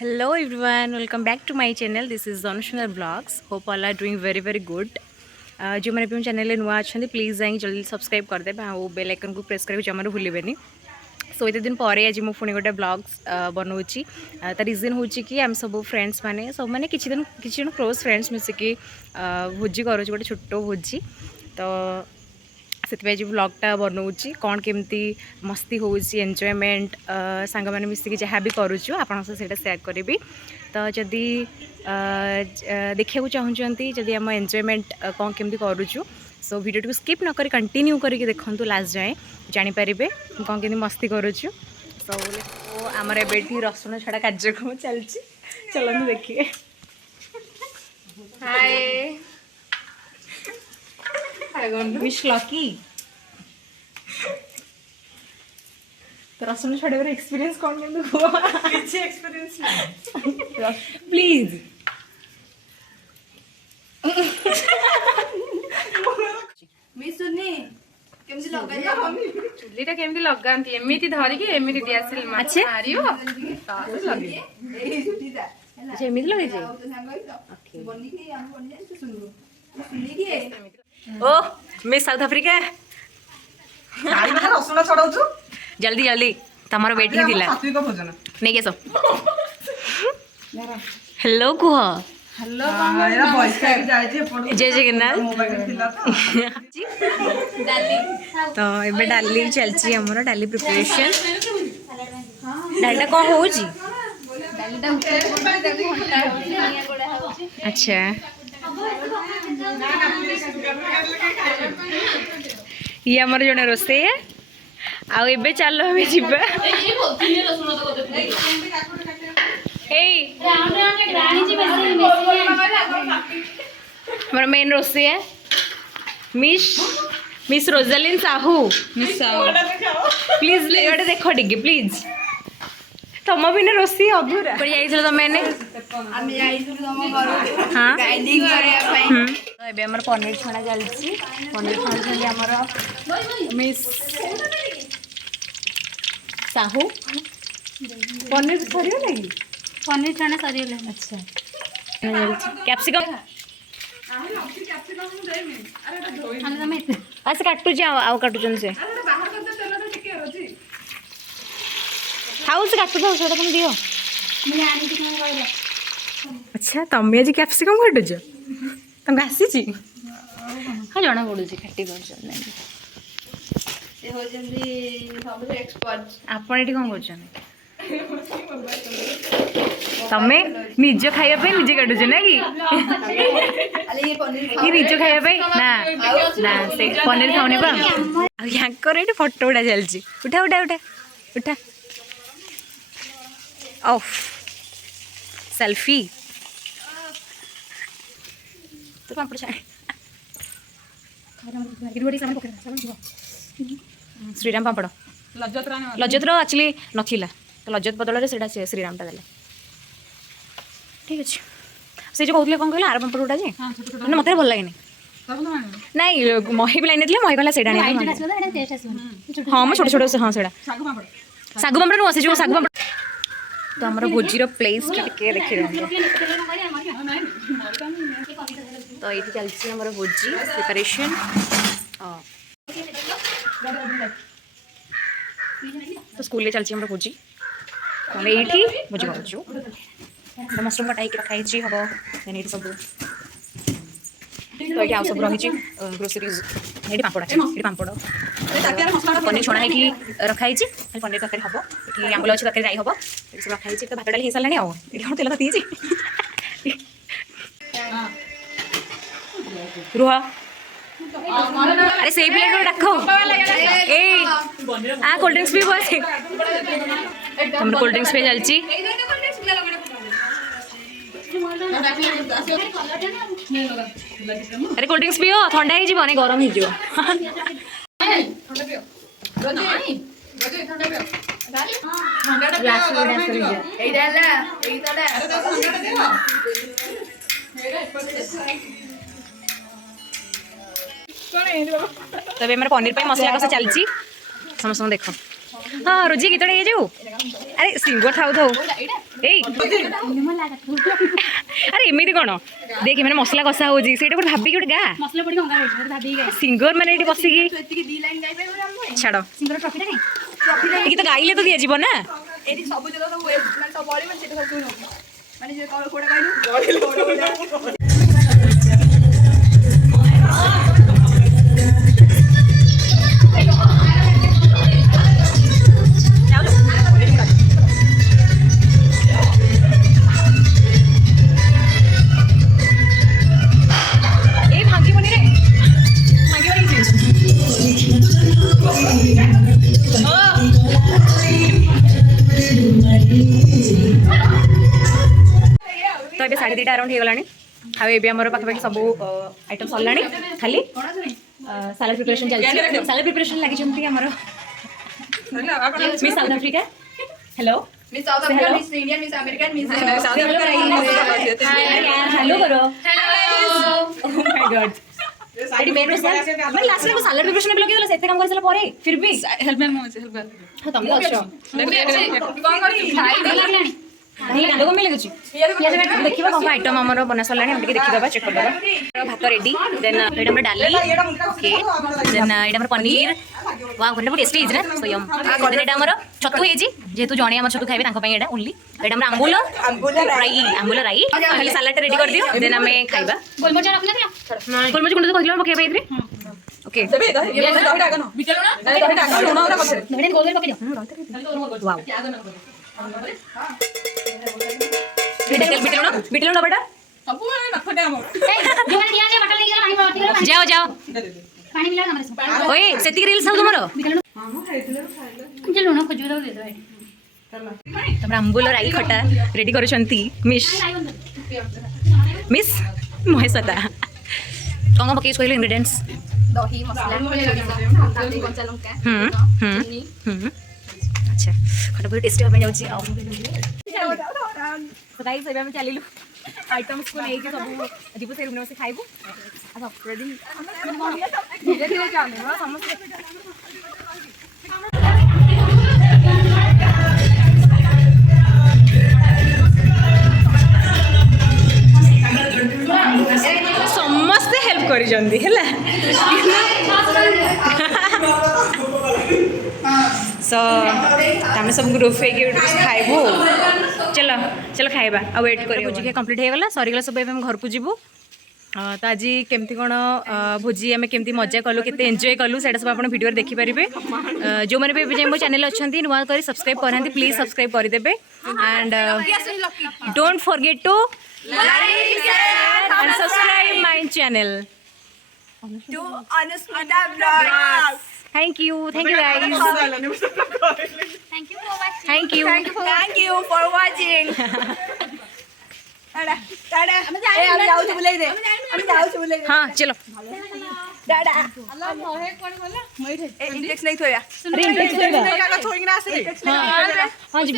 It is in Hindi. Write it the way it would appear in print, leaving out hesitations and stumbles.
Hello everyone, welcome back to my channel. This is Zanushnar Vlogs. Hope all are doing very good. जो मैंने अपने चैनल नुआ अच्छा प्लीज जाए जल्दी सब्सक्राइब करदे और बेल आइकन को प्रेस करके जमार भूलें सो ये दिन पर आज मुझे पुणी गोटे ब्लॉग्स बनाऊँगी तो रिजन हूँ कि आम सब फ्रेंड्स मैंने सब मैंने किसी क्लोज फ्रेंड्स मिसिकी भोजी करूँ गोटे छोट भोजी तो से ब्लॉगटा बनाऊँगी कौन केमती मस्ती हो एंजॉयमेंट सांग मैंने मिसिकी जहाँ भी करुचु आपन से सेयार करी तो जदि देखा चाहूँगी जदि आम एंजॉयमेंट कौन केमती करुचु सो वीडियो को स्किप न करी कंटिन्यू करके देखूँ लास्ट जाए जानीपर कौन केमती मस्ती करुचु सो आमर एबेठी रसुण छड़ा कार्यक्रम चलती चलते देखिए हाय विश लकी तो रसुण छड़े एक्सपीरियंस कौन किसी एक्सपीरियंस प्लीज चुलीटा केमती लगाती एमती धरिकी एमती दियासिल मारियो अच्छा एमती लगे ओ मिस साउथ अफ्रीका रसुण छड़ाऊ जल्दी जल्दी तमर वेटिंग थिला सात्विक भोजन नहीं केसो हेलो कुह हेलो जय जगन्नाथ तो ये डाली चलती आमर डाली प्रिपरेशन डालीटा कौन हो अच्छा ये आमर जड़े रोसे आउ एबे चलो हमें जीवा हमारा मेन रोसे है miss Rosalind Sahu miss Sahu please गोटे देख टिके प्लीज तुम भी ना रोसी अधूरा जाइल तुम मैंने हाँ एबे हमर पनीर छणा चलची पनीर छाणी हमर मिस साहू पनीर सरियो लगी पनीर छाना सरिगला अच्छा कैप्सिकम अच्छा काटुची आउ काटुचन से खाऊ से काटु था छोटा तुम दियो अच्छा तुम आज कैप्सिकम काटुच तुमको आसी हाँ जना पड़ू काटी आप ये कौन कर तमे निज खाइबा निजे काटुच ना कि निज खाइबा ना ना से पनीर खाऊनी पा यहाँ ये फटो उठा चलती उठा उठा उठा उठा ऑफ सेल्फी तो पापड़ छाड़े श्रीराम पापड़ लज्जत एक्चुअली नथिला तो लज्जत बदल से श्रीराम टा देले ठीक अच्छे से जो कहते कौन कहला आर पापड़ उठा जे मैंने मत भल लगे नहीं मही भी लाइन थी मही कहला से हाँ मैं छोट छोट हाँ से सागु पापड़ नुह से जो सागु पापड़ तो आम भोजीर प्लेस टे देखिए तो ये चलती आम भोजी प्रिपरेशन तो स्कूल चलती आम भोजी तो ये भोजी करूँ मशरूम कटाई रखाई हम ये सब तो ये आउ सब रही ग्रोसरीज ये पापड़ ये पापड़ पनीर छणा है रखाई खाली पनीर तरकारी हम ये आंबुल अच्छी तरकारी हम ये सब रखाई तो भात डाली हो सारे आउ तेल ताती रुह अरे से प्लेट रखो ए आ कोल्ड ड्रिंक्स भी बस हम कोल्ड ड्रिंक्स पे चलची अरे कोल्ड ड्रिंक्स पियो ठंडा ही जीवन गरम ही जो तब मेरे पनीर पे मसला कसा चलची समस्त देख हाँ रोजी गीतटा ये जाऊ अरे सिंगर थाउ थाउ ए अरे एमती कौन देख मैंने मसला कषा हो भाभी गोटे गा सिंगर मैंने बसिकी छाड़ गीत गाइले तो दिज्व ना तो ये 2:30 अराउंड होगला आम पाखापाखि सब आइटम सरला खाली सालाड प्रिपरेशन चलती सालाड प्रिपरेशन लगी miss south Africa hello Miss South Africa, Miss India, Miss America, Miss South Africa. Hello करो ओह माय गॉड एडी मेन रोज मैं लास्ट टाइम सालाड प्रिपरेशन पे लगे सेते काम करसला परे फिर भी हेल्प में मुझे हेल्प कर हां तुम अच्छो कौन करी खाई लागलानी नहीं गालो कम लगुची देखिबा कम आइटम हमर बना सरलानी हम देखिबा चेक करबा भात रेडी देन एडम डाली ओके देन एडम पनीर वाह बहुत टेस्टी है ना सो यम देन एडा हमर छतु हेजी जेतु जणे हमर छतु खाइबे तांको पई एडा ओनली एडा हमर आंबुल राई खाली सलाड रेडी कर दियो देन हमें खाइबा गोलमरिच रखला ना गोलमरिच गुंड तो कहलो पके इथरे ओके दही डागा न बिटलो ना दही डागा लूण ओरा पकड़े दही गोलमरिच पके दियो वाओ बिटलो ना बेटा सब माने नखटे हम जो मैंने दिया है बटन ले गेला पानी में जाओ जाओ पानी मिला हमरे ओए सेती रील्स सब तुमरो जे लूण खोजु दो दे दो तमरा अंबुल राई खटा रेडी करूछंती मिस मिस महेशता कौन पकेस कहले इंग्रेडिएंट्स दही मसाला हल्दी कच्चा लंका चीनी अच्छा खटा बहुत टेस्टी हो जाउची तो गाइस एबे हम चलिलु आइटम्स को लेके सब जीव से रूम में से खाइबु अच्छा रेडी धीरे धीरे जाने ना समझ समस्ते हेल्प करी जंदी हैला सो तमें सब ग्रुप होगी खाइबू चलो चलो खाइबा आ वेट कर भोजी कंप्लीट हो गला सरीगला सब हम घर को जीवु तो आज केमती कौन भोजी आम केमती मजा कलु केते एंजॉय कलु से सब आप वीडियो देखिपारे जो मैंने भी जाए मो चैनल अच्छा नुआ कर सब्सक्राइब कराती प्लीज सब्सक्राइब करदे and don't forget to like and subscribe my channel to Anusmita Vlogs. Thank you guys. Thank you for watching. Tata हम जाऊ छ बुलाई दे हम जाऊ छ बुलाई हाँ चलो टाटा अल्लाह मोहे कोन बोला मैं इंडेक्स नहीं थोया अरे इंडेक्स थोइना आसे हाँ जी